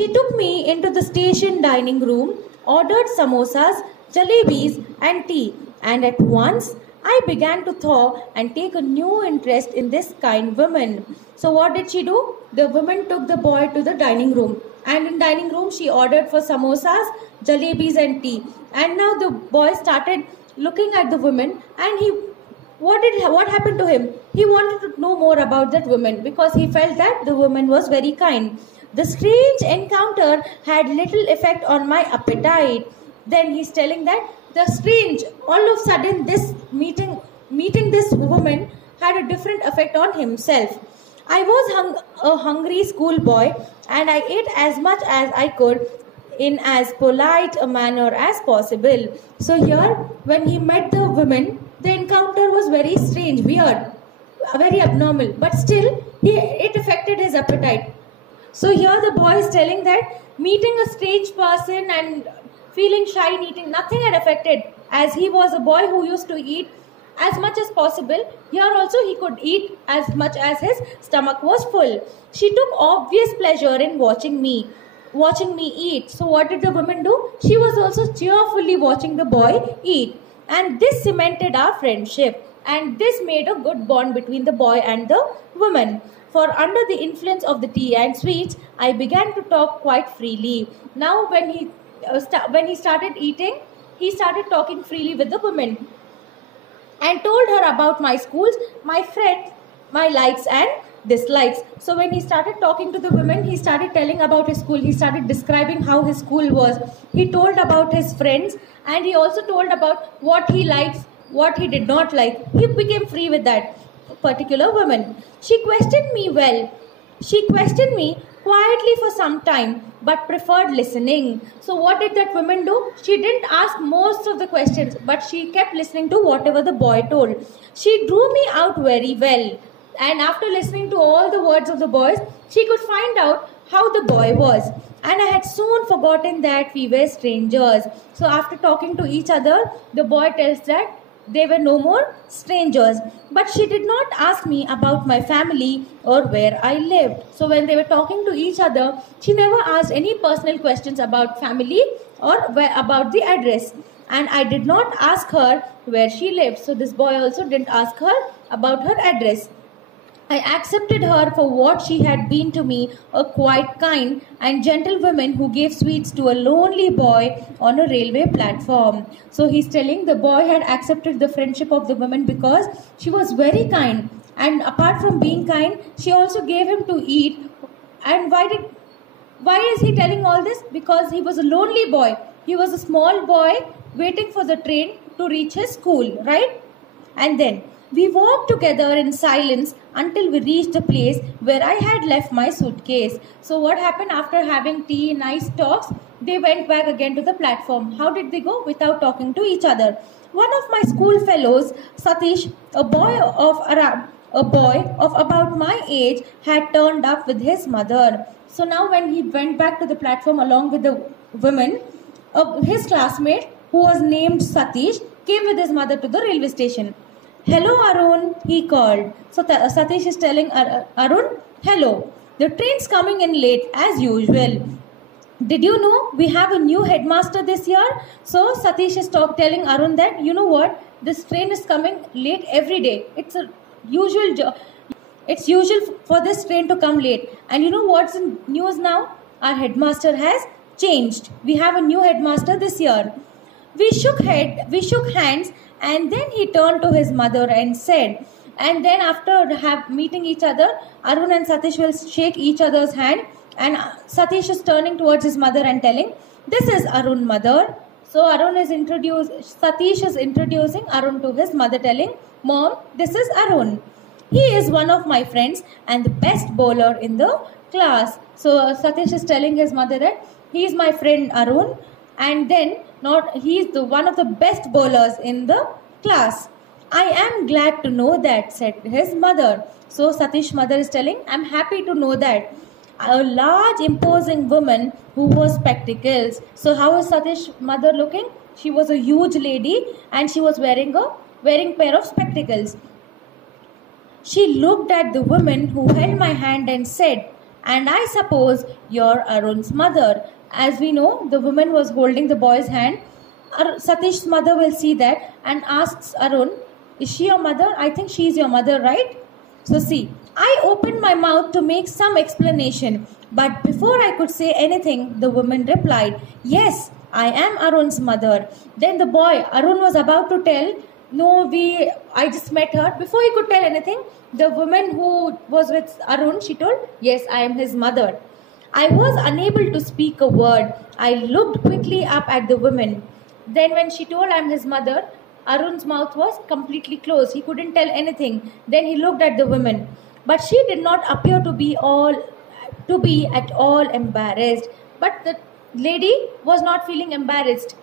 She took me into the station dining room, ordered samosas, jalebis, and tea, and at once I began to thaw and take a new interest in this kind woman. So what did she do? The woman took the boy to the dining room, and in dining room she ordered for samosas, jalebis, and tea. And now the boy started looking at the woman, and what happened to him? He wanted to know more about that woman because he felt that the woman was very kind. The strange encounter had little effect on my appetite. Then he's telling that all of a sudden this meeting this woman had a different effect on himself. I was a hungry schoolboy, and I ate as much as I could in as polite a manner as possible. So here, when he met the woman, the encounter was very strange, weird, very abnormal, but still it affected his appetite. So here the boy is telling that meeting a strange person and feeling shy in eating, nothing had affected, as he was a boy who used to eat as much as possible. Here also he could eat as much as his stomach was full. She took obvious pleasure in watching me eat. So what did the woman do? She was also cheerfully watching the boy eat. And this cemented our friendship. And this made a good bond between the boy and the woman. For under the influence of the tea and sweets, I began to talk quite freely. Now when he started eating, he started talking freely with the woman and told her about my schools, my friends, my likes and dislikes. So when he started talking to the women, he started telling about his school. He started describing how his school was. He told about his friends, and he also told about what he likes, what he did not like. He became free with that particular woman. She questioned me quietly for some time, but preferred listening. So what did that woman do? She didn't ask most of the questions, but she kept listening to whatever the boy told. She drew me out very well. And after listening to all the words of the boys, she could find out how the boy was. And I had soon forgotten that we were strangers. So after talking to each other, the boy tells that they were no more strangers. But she did not ask me about my family or where I lived. So when they were talking to each other, she never asked any personal questions about family or about the address. And I did not ask her where she lived. So this boy also didn't ask her about her address. I accepted her for what she had been to me, a quite kind and gentle woman who gave sweets to a lonely boy on a railway platform. So he's telling the boy had accepted the friendship of the woman because she was very kind. And apart from being kind, she also gave him to eat. And why is he telling all this? Because he was a lonely boy. He was a small boy waiting for the train to reach his school, right? And then we walked together in silence until we reached the place where I had left my suitcase. So what happened after having tea, nice talks? They went back again to the platform. How did they go? Without talking to each other. One of my school fellows, Satish, a boy of about my age, had turned up with his mother. So now when he went back to the platform along with the women, his classmate, who was named Satish, came with his mother to the railway station. "Hello, Arun," he called. So Satish is telling Arun, "Hello. The train's coming in late as usual. Did you know we have a new headmaster this year?" So Satish is telling Arun that, you know what, this train is coming late every day. It's usual for this train to come late. And you know what's in news now? Our headmaster has changed. We have a new headmaster this year. We shook hands, and then he turned to his mother and said, and then after meeting each other, Arun and Satish will shake each other's hand, and Satish is turning towards his mother and telling, "This is Arun, mother." So Satish is introducing Arun to his mother, telling, "Mom, this is Arun. He is one of my friends and the best bowler in the class." So Satish is telling his mother that he is my friend Arun, and then he is one of the best bowlers in the class. "I am glad to know that," said his mother. So Satish's mother is telling, "I'm happy to know that." A large imposing woman who wore spectacles. So how is Satish's mother looking? She was a huge lady and she was wearing pair of spectacles. She looked at the woman who held my hand and said, And I suppose you're Arun's mother. As we know, the woman was holding the boy's hand. Satish's mother will see that and asks Arun, is she your mother? I think she is your mother, right? So see, I opened my mouth to make some explanation, but before I could say anything, the woman replied, yes, I am Arun's mother. Then the boy, Arun, was about to tell, no, I just met her. Before he could tell anything, the woman who was with Arun, she told, yes, I am his mother. I was unable to speak a word. I looked quickly up at the woman. Then when she told I am his mother, Arun's mouth was completely closed. He couldn't tell anything. Then he looked at the woman. But she did not appear to be at all embarrassed. But the lady was not feeling embarrassed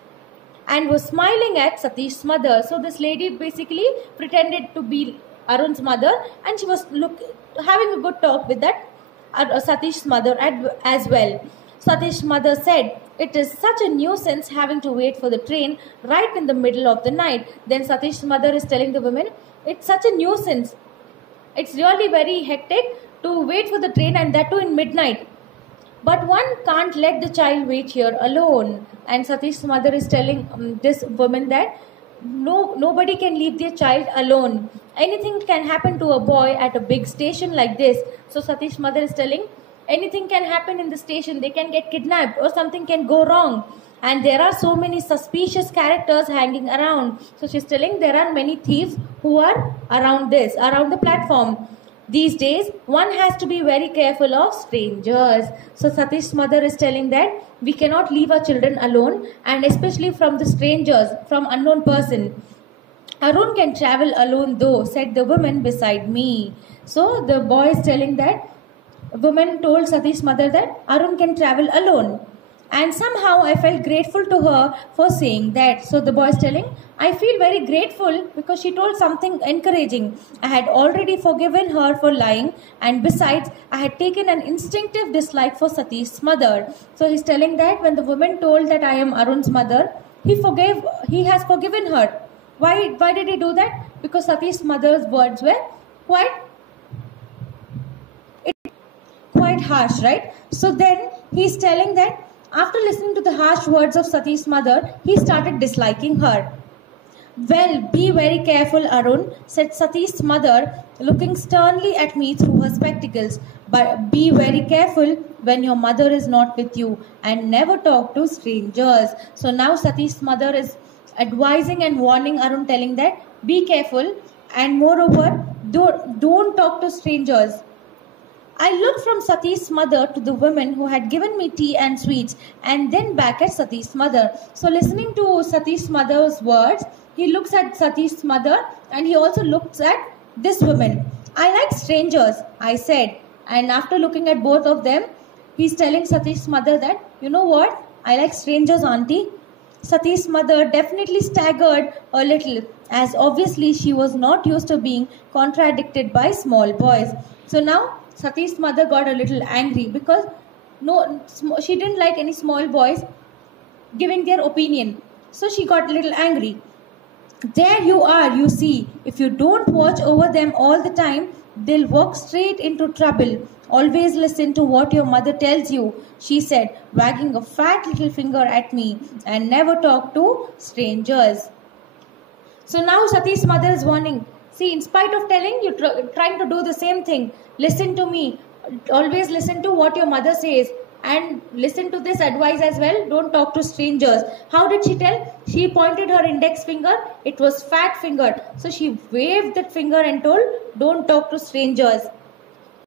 and was smiling at Satish's mother. So this lady basically pretended to be Arun's mother, and she was having a good talk with that Satish's mother as well. Satish's mother said, it is such a nuisance having to wait for the train right in the middle of the night. Then Satish's mother is telling the woman, it's such a nuisance. It's really very hectic to wait for the train, and that too in midnight. But one can't let the child wait here alone. And Satish's mother is telling this woman that nobody can leave their child alone. Anything can happen to a boy at a big station like this. So Satish's mother is telling, anything can happen in the station. They can get kidnapped or something can go wrong. And there are so many suspicious characters hanging around. So she's telling there are many thieves who are around the platform. These days, one has to be very careful of strangers. So Satish's mother is telling that we cannot leave our children alone, and especially from the strangers, from unknown person. Arun can travel alone though, said the woman beside me. So the boy is telling that woman told Satish's mother that Arun can travel alone. And somehow I felt grateful to her for saying that. So the boy is telling, I feel very grateful because she told something encouraging. I had already forgiven her for lying, and besides, I had taken an instinctive dislike for Satish's mother. So he's telling that when the woman told that I am Arun's mother, he has forgiven her. Why did he do that? Because Satish's mother's words were quite harsh, right? So then he's telling that after listening to the harsh words of Satish's mother, he started disliking her. Well, be very careful, Arun, said Satish's mother, looking sternly at me through her spectacles. But be very careful when your mother is not with you, and never talk to strangers. So now Satish's mother is advising and warning Arun, telling that be careful, and moreover, don't talk to strangers. I looked from Satish's mother to the woman who had given me tea and sweets, and then back at Satish's mother. So listening to Satish's mother's words, he looks at Satish's mother and he also looks at this woman. I like strangers, I said. And after looking at both of them, he's telling Satish's mother that, you know what? I like strangers, auntie. Satish's mother definitely staggered a little, as obviously she was not used to being contradicted by small boys. So now Satish's mother got a little angry because she didn't like any small boys giving their opinion. So she got a little angry. There you are, you see. If you don't watch over them all the time, they'll walk straight into trouble. Always listen to what your mother tells you, she said, wagging a fat little finger at me, and never talk to strangers. So now Satish's mother is warning. See, in spite of telling, you're trying to do the same thing. Listen to me. Always listen to what your mother says. And listen to this advice as well. Don't talk to strangers. How did she tell? She pointed her index finger. It was fat finger. So she waved that finger and told, don't talk to strangers.